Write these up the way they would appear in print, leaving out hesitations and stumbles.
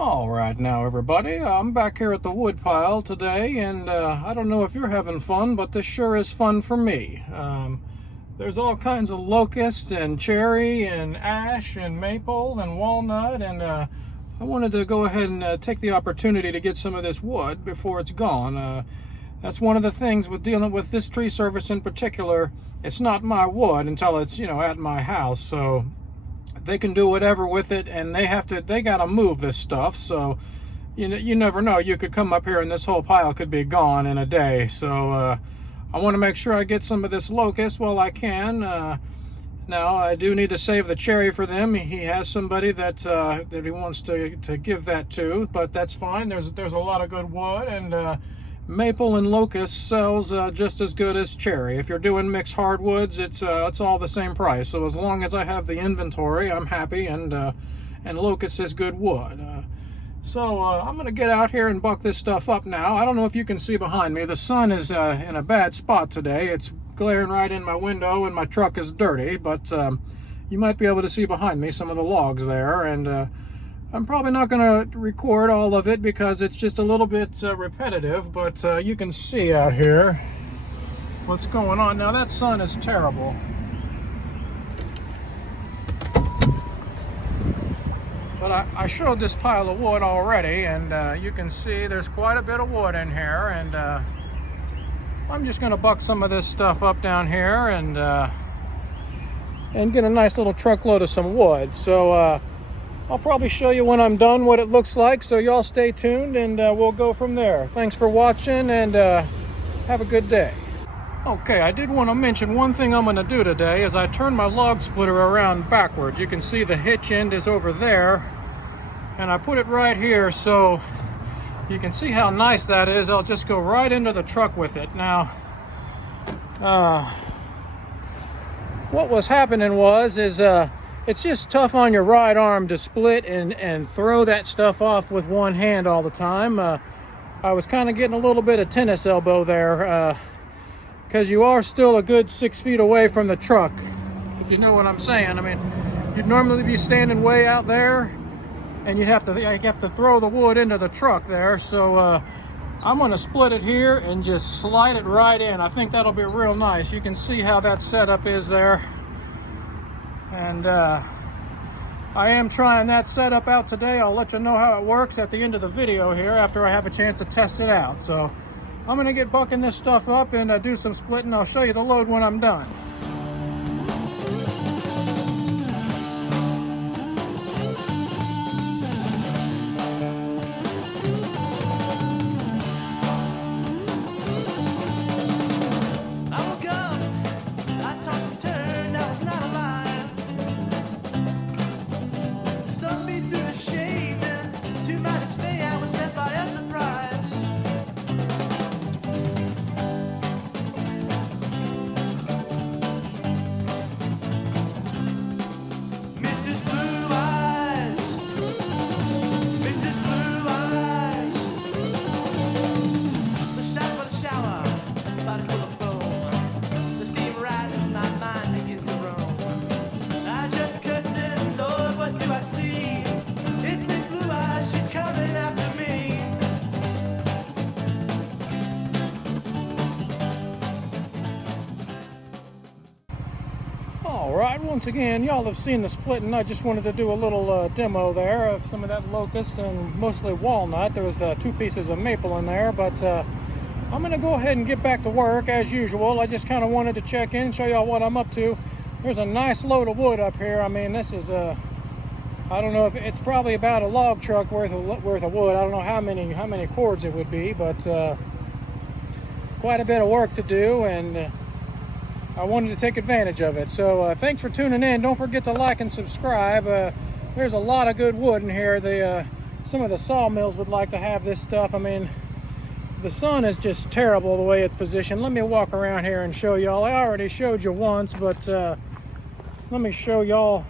All right now, everybody, I'm back here at the wood pile today, and I don't know if you're having fun, but this sure is fun for me. There's all kinds of locust and cherry and ash and maple and walnut, and I wanted to go ahead and take the opportunity to get some of this wood before it's gone. That's one of the things with dealing with this tree service in particular. It's not my wood until it's, at my house, so they can do whatever with it, and they gotta move this stuff, so you never know. You could come up here and this whole pile could be gone in a day. So I want to make sure I get some of this locust while I can. Now I do need to save the cherry for them. He has somebody that he wants to give that to, but that's fine. There's a lot of good wood, and maple and locust sells just as good as cherry. If you're doing mixed hardwoods, it's all the same price. So as long as I have the inventory, I'm happy, and locust is good wood. So I'm gonna get out here and buck this stuff up now. I don't know if you can see behind me. The sun is in a bad spot today. It's glaring right in my window, and my truck is dirty, but you might be able to see behind me some of the logs there, and I'm probably not going to record all of it because it's just a little bit repetitive, but you can see out here what's going on. Now that sun is terrible. But I showed this pile of wood already, and you can see there's quite a bit of wood in here, and I'm just going to buck some of this stuff up down here and get a nice little truckload of some wood. So I'll probably show you when I'm done what it looks like, so y'all stay tuned, and we'll go from there. Thanks for watching, and have a good day. Okay, I did want to mention one thing I'm going to do today is I turned my log splitter around backwards. You can see the hitch end is over there, and I put it right here so you can see how nice that is. I'll just go right into the truck with it. Now, what was happening is it's just tough on your right arm to split and throw that stuff off with one hand all the time. I was kind of getting a little bit of tennis elbow there, because you are still a good 6 feet away from the truck, if you know what I'm saying. I mean, you'd normally be standing way out there, and you have to throw the wood into the truck there. So I'm going to split it here and just slide it right in. I think that'll be real nice. You can see how that setup is there. And I am trying that setup out today. I'll let you know how it works at the end of the video here after I have a chance to test it out. So I'm going to get bucking this stuff up and do some splitting. I'll show you the load when I'm done. Alright, once again, y'all have seen the splitting. I just wanted to do a little demo there of some of that locust and mostly walnut. There was 2 pieces of maple in there, but I'm going to go ahead and get back to work as usual. I just kind of wanted to check in and show y'all what I'm up to. There's a nice load of wood up here. I mean, this is I don't know if it's probably about a log truck worth of wood. I don't know how many cords it would be, but quite a bit of work to do, and I wanted to take advantage of it. So thanks for tuning in. Don't forget to like and subscribe. There's a lot of good wood in here. Some of the sawmills would like to have this stuff. I mean, the sun is just terrible the way it's positioned. Let me walk around here and show y'all. I already showed you once, but let me show y'all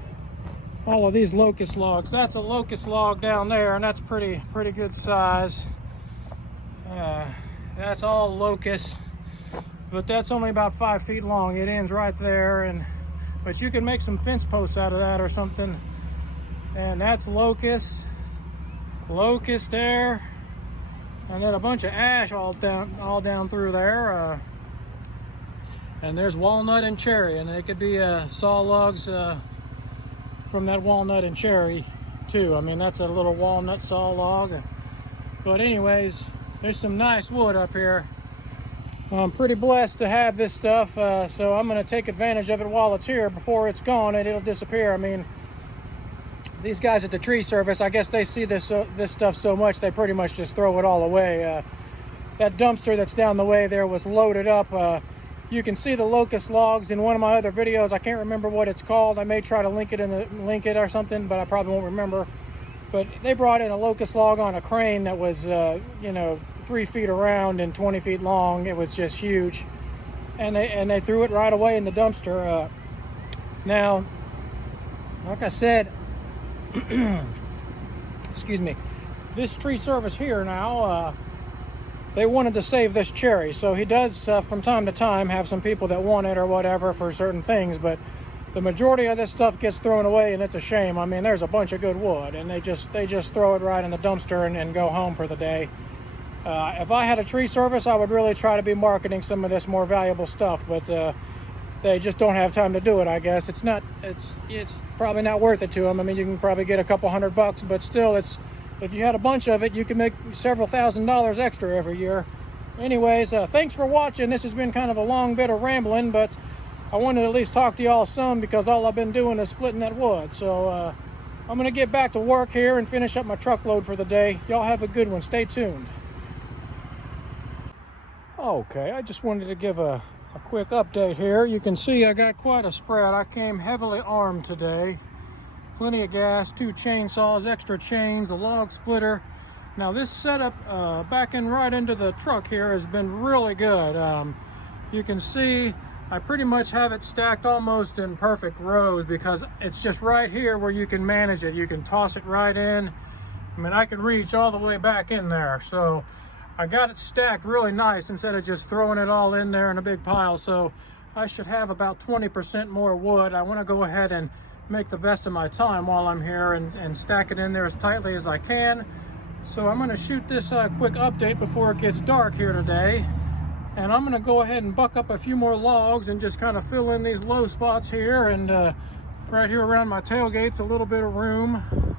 all of these locust logs. That's a locust log down there, and that's pretty good size. That's all locust. But that's only about 5 feet long. It ends right there, but you can make some fence posts out of that or something. And that's locust. locust there, and then a bunch of ash all down through there. And there's walnut and cherry, and they could be saw logs from that walnut and cherry too. I mean, that's a little walnut saw log. But anyways, there's some nice wood up here. I'm pretty blessed to have this stuff, so I'm going to take advantage of it while it's here before it's gone and it'll disappear. I mean, these guys at the tree service, I guess they see this stuff so much they pretty much just throw it all away. That dumpster that's down the way there was loaded up. You can see the locust logs in one of my other videos. I can't remember what it's called. I may try to link it or something, but I probably won't remember. But they brought in a locust log on a crane that was, 3 feet around and 20 feet long. It was just huge, and they threw it right away in the dumpster. Now, like I said, excuse me, this tree service here now, they wanted to save this cherry, so he does from time to time have some people that want it or whatever for certain things, but the majority of this stuff gets thrown away, and it's a shame. I mean, there's a bunch of good wood, and they just throw it right in the dumpster and go home for the day. If I had a tree service, I would really try to be marketing some of this more valuable stuff, but they just don't have time to do it, I guess. It's probably not worth it to them. I mean, you can probably get a couple $100, but still, if you had a bunch of it, you can make several $1,000s extra every year. Anyways, thanks for watching. This has been kind of a long bit of rambling, but I wanted to at least talk to y'all some because all I've been doing is splitting that wood. So I'm going to get back to work here and finish up my truckload for the day. Y'all have a good one. Stay tuned. Okay, I just wanted to give a quick update here. You can see I got quite a spread. I came heavily armed today. Plenty of gas, 2 chainsaws, extra chains, a log splitter. Now this setup backing right into the truck here has been really good. You can see I pretty much have it stacked almost in perfect rows because it's just right here where you can manage it. You can toss it right in. I mean, I can reach all the way back in there. So I got it stacked really nice instead of just throwing it all in there in a big pile. So I should have about 20% more wood. I want to go ahead and make the best of my time while I'm here and stack it in there as tightly as I can. So I'm going to shoot this quick update before it gets dark here today. And I'm going to go ahead and buck up a few more logs and just kind of fill in these low spots here. And right here around my tailgate's a little bit of room.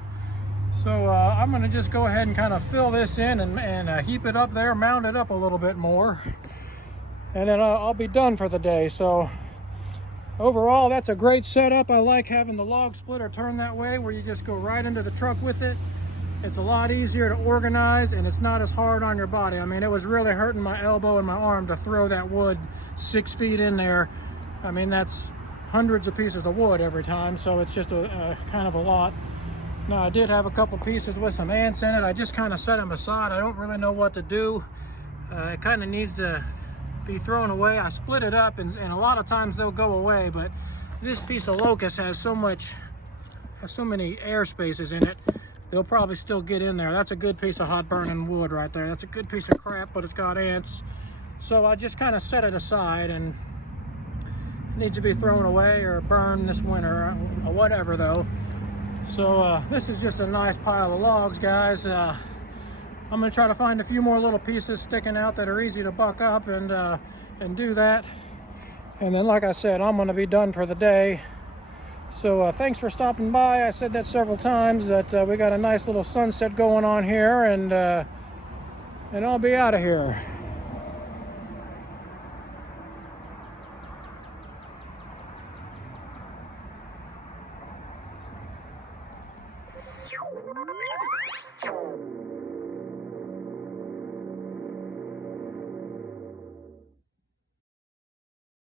So I'm going to just go ahead and kind of fill this in and heap it up there, mount it up a little bit more. And then I'll be done for the day. So overall, that's a great setup. I like having the log splitter turned that way where you just go right into the truck with it. It's a lot easier to organize and it's not as hard on your body. I mean, it was really hurting my elbow and my arm to throw that wood 6 feet in there. I mean, that's hundreds of pieces of wood every time, so it's just a kind of a lot. Now, I did have a couple pieces with some ants in it. I just kind of set them aside. I don't really know what to do. It kind of needs to be thrown away. I split it up and a lot of times they'll go away, but this piece of locust has so many air spaces in it, they'll probably still get in there. That's a good piece of hot burning wood right there. That's a good piece of crap, but it's got ants. So I just kind of set it aside, and it needs to be thrown away or burned this winter or whatever though. So this is just a nice pile of logs, guys. I'm gonna try to find a few more little pieces sticking out that are easy to buck up and do that. And then, like I said, I'm gonna be done for the day. So thanks for stopping by. I said that several times that we got a nice little sunset going on here, and I'll be out of here.